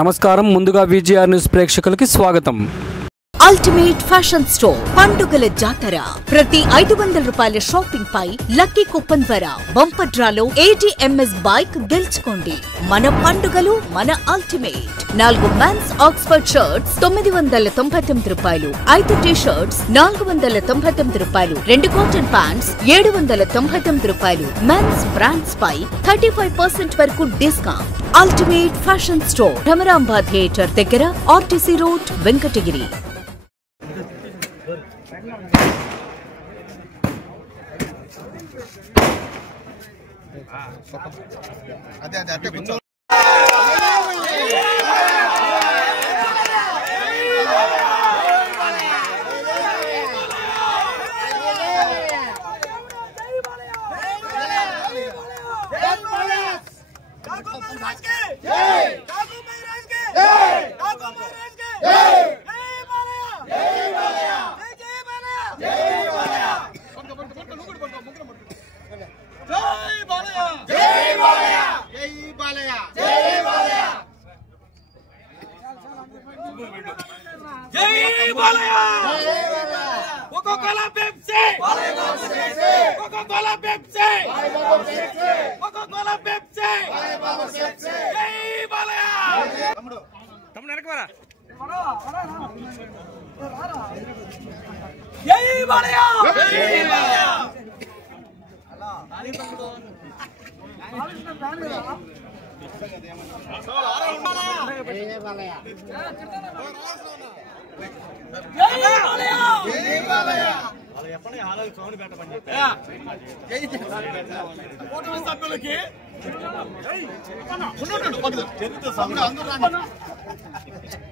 నమస్కారం. ముందుగా VGR news ప్రేక్షకులకి స్వాగతం. అల్టిమేట్ ఫ్యాషన్ స్టోర్ పండుగల జాతర. ప్రతి 500 రూపాయల షాపింగ్ పై లక్కీ కూపన్ ద్వారా బంపర్ డ్రాలో ATMS బైక్ గెలుచుకోండి. మన పండుగలు మన అల్టిమేట్. 4 మెన్స్ ఆక్స్ఫర్డ్ షర్ట్స్ 999 రూపాయలు, 5 టీ షర్ట్స్ 499 రూపాయలు, 2 కాటన్ ప్యాంట్స్ 799 రూపాయలు. మెన్స్ బ్రాండ్స్ పై 35% వరకు discount. Ultimate fashion store Bhramaramba theatre దగ్గర, RTC రోడ్, వెంకటగిరి. అదే అదే అంటే కొంచెం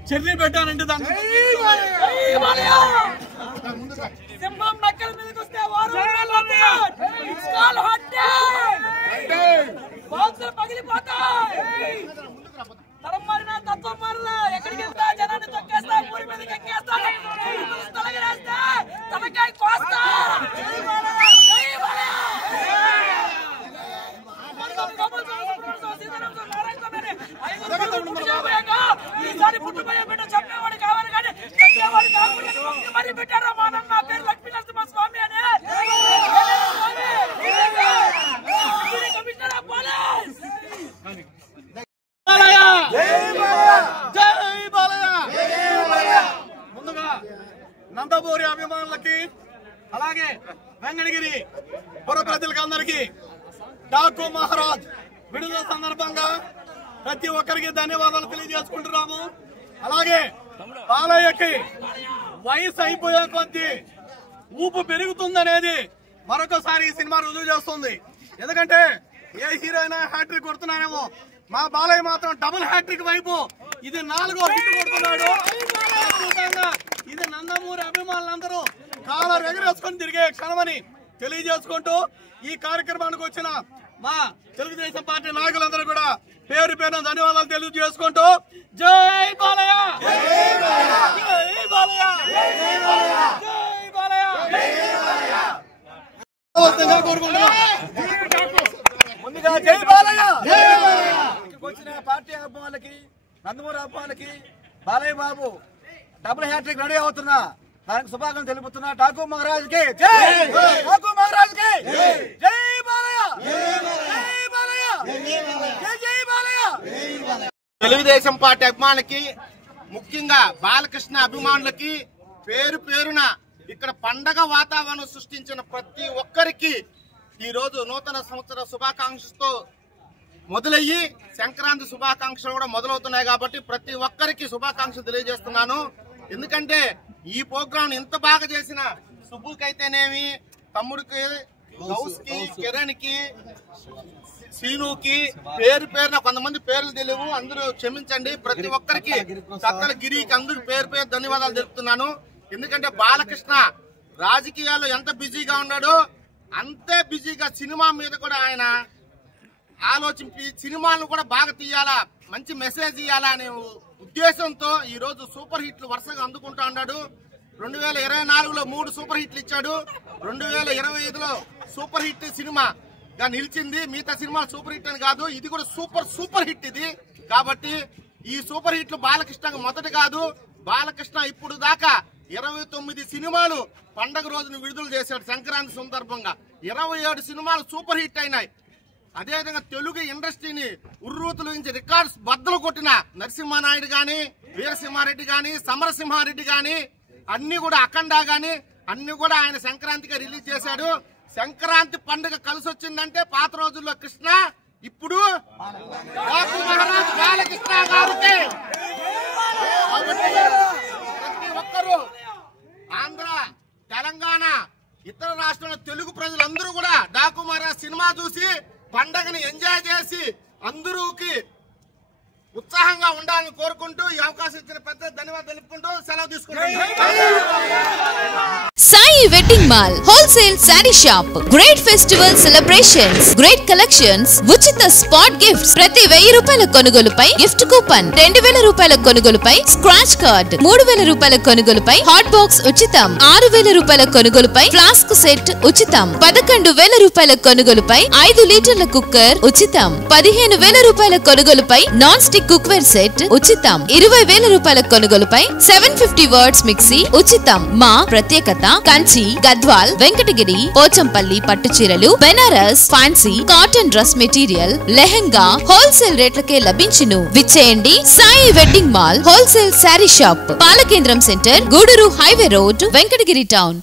చెర్రీ పెట్టానంటే దాన్ని సింహం నక్కల మీదకి వస్తే పగిలిపోతాయి. తరం మారినా తత్వం మారినా ఎక్కడికి వెళ్తా జనాన్ని తొక్కేస్తా, ఊరి మీదకి ఎక్కేస్తా, తలగరేస్తా, తలకాయ కోస్తా. ఈసారి పుట్టుపోయే బిడ్డ చెప్పేవాడు కావాలి కానీ చెప్పేవాడు కాకుండా మరి పెట్టారా మా నా పేరు లక్ష్మీ నరసింహ స్వామి అని కమిషనర్ ఆఫ్ పోలీస్. ముందుగా నందమూరి అభిమానులకి అలాగే వెంకటగిరి పుర ప్రజలకి అందరికీ డాకు మహారాజ్ విడుదల సందర్భంగా ప్రతి ఒక్కరికి ధన్యవాదాలు తెలియజేసుకుంటున్నాము. అలాగే బాలయ్యకి వయసు అయిపోయే కొద్దీ ఊపు పెరుగుతుందనేది మరొకసారి ఈ సినిమా రుజువు చేస్తుంది. ఎందుకంటే ఏ హీరో అయినా హ్యాట్రిక్ కొడుతున్నానేమో, మా బాలయ్య మాత్రం డబుల్ హ్యాట్రిక్ వైపు ఇది 4వ హిట్ కొడుతున్నాడు. ఇది నందమూరి అభిమానులందరూ కాలర్ ఎగరేసుకొని తిరిగే క్షణమని తెలియజేసుకుంటూ ఈ కార్యక్రమానికి వచ్చిన మా తెలుగుదేశం పార్టీ నాయకులందరూ కూడా పేరు పేరున ధన్యవాదాలు తెలియజేసుకుంటూ జై బాలయ్య, జై బాలయ్య, జై బాలయ్య కోరుకుంటున్నాం. ముందుగా జై బాలయ్య. వచ్చిన పార్టీ అభిమానులకి, నందమూరి అభిమానులకి Balayya Babu double hat trick ready అవుతున్నా దానికి శుభాకాంక్షలు తెలుపుతున్నా. ఠాకూర్ మహారాజ్ కి జై, ఠాకూర్ మహారాజ్ కి జై బాలయ్య, జై బాలయ్య, జై బాలయ్య. తెలుగుదేశం పార్టీ అభిమానులకి, ముఖ్యంగా బాలకృష్ణ అభిమానులకి పేరు పేరున ఇక్కడ పండగ వాతావరణం సృష్టించిన ప్రతి ఒక్కరికి ఈ రోజు నూతన సంవత్సర శుభాకాంక్షలతో మొదలయ్యి సంక్రాంతి శుభాకాంక్షలు కూడా మొదలవుతున్నాయి. కాబట్టి ప్రతి ఒక్కరికి శుభాకాంక్షలు తెలియజేస్తున్నాను. ఎందుకంటే ఈ ప్రోగ్రామ్ ఇంత బాగా చేసిన సుబ్బుకైతేనేమి, తమ్ముడికి, గౌస్ కి, కిరణ్ కి, సీనుకి పేరు పేరున కొంతమంది పేర్లు తెలియవు, అందరూ క్షమించండి. ప్రతి ఒక్కరికి, చక్కల గిరికి అందరికి పేరు పేరు ధన్యవాదాలు తెలుపుతున్నాను. ఎందుకంటే బాలకృష్ణ రాజకీయాల్లో ఎంత బిజీగా ఉన్నాడో అంతే బిజీగా సినిమా మీద కూడా ఆయన ఆలోచించి సినిమాలను కూడా బాగా తీయాలా, మంచి మెసేజ్ ఇవ్వాలా అనే ఉద్దేశంతో ఈ రోజు సూపర్ హిట్లు వరుసగా అందుకుంటా ఉన్నాడు. 2024లో 3 సూపర్ హిట్లు ఇచ్చాడు. 2025లో సూపర్ హిట్ సినిమాగా నిలిచింది. మిగతా సినిమా సూపర్ హిట్ అని కాదు, ఇది కూడా సూపర్ హిట్ ఇది. కాబట్టి ఈ సూపర్ హిట్లు బాలకృష్ణ మొదటి కాదు. బాలకృష్ణ ఇప్పుడు దాకా 29 సినిమాలు పండగ రోజున విడుదల చేశాడు. సంక్రాంతి సందర్భంగా 27 సినిమాలు సూపర్ హిట్ అయినాయి. అదేవిధంగా తెలుగు ఇండస్ట్రీని ఉర్రూతుల నుంచి రికార్డ్స్ బద్దలు కొట్టిన నరసింహానాయుడు గాని, వీరసింహారెడ్డి గాని, సమరసింహారెడ్డి గాని, అన్ని కూడా అఖండ గాని అన్ని కూడా ఆయన సంక్రాంతిగా రిలీజ్ చేశాడు. సంక్రాంతి పండుగ కలిసి వచ్చిందంటే పాత రోజుల్లో కృష్ణ, ఇప్పుడు మహారాజ్ బాలకృష్ణ గారికి. ప్రతి ఒక్కరూ ఆంధ్ర, తెలంగాణ, ఇతర రాష్ట్రాల తెలుగు ప్రజలందరూ కూడా డాకు మహారాజ్ సినిమా చూసి పండగని ఎంజాయ్ చేసి అందరూకి ఉత్సాహంగా ఉండాలని కోరుకుంటూ ఈ అవకాశం ఇచ్చిన పెద్ద ధన్యవాదాలు తెలుపుకుంటూ సెలవు తీసుకుంటాను. Sai wedding mall wholesale saree shop. Great festival celebrations, great collections, ఉచిత స్పాట్ గిఫ్ట్స్. ప్రతి 1000 రూపాయల కొనుగోలుపై గిఫ్ట్ కూపన్, 2000 రూపాయల కొనుగోలుపై స్క్రాచ్ కార్డ్, 3000 రూపాయల కొనుగోలుపై హాట్ బాక్స్ ఉచితం, 6000 రూపాయల కొనుగోలుపై ఫ్లాస్క్ సెట్ ఉచితం, 11000 రూపాయల కొనుగోలుపై 5 లీటర్ల కుక్కర్ ఉచితం, 15000 రూపాయల కొనుగోలుపై నాన్ స్టిక్ కుక్వేర్ సెట్ ఉచితం, 20000 రూపాయల కొనుగోలుపై 750 వర్డ్స్ మిక్సీ ఉచితం. మా ప్రత్యేకత కంచి, గద్వాల్, వెంకటగిరి, పోచంపల్లి పట్టు చీరలు, Banaras, fancy, cotton dress material, lehenga wholesale రేట్లకే లభించును. విచ్చేయండి Sai wedding mall wholesale saree shop, Palakendram centre, Gudur highway road, Venkatagiri town.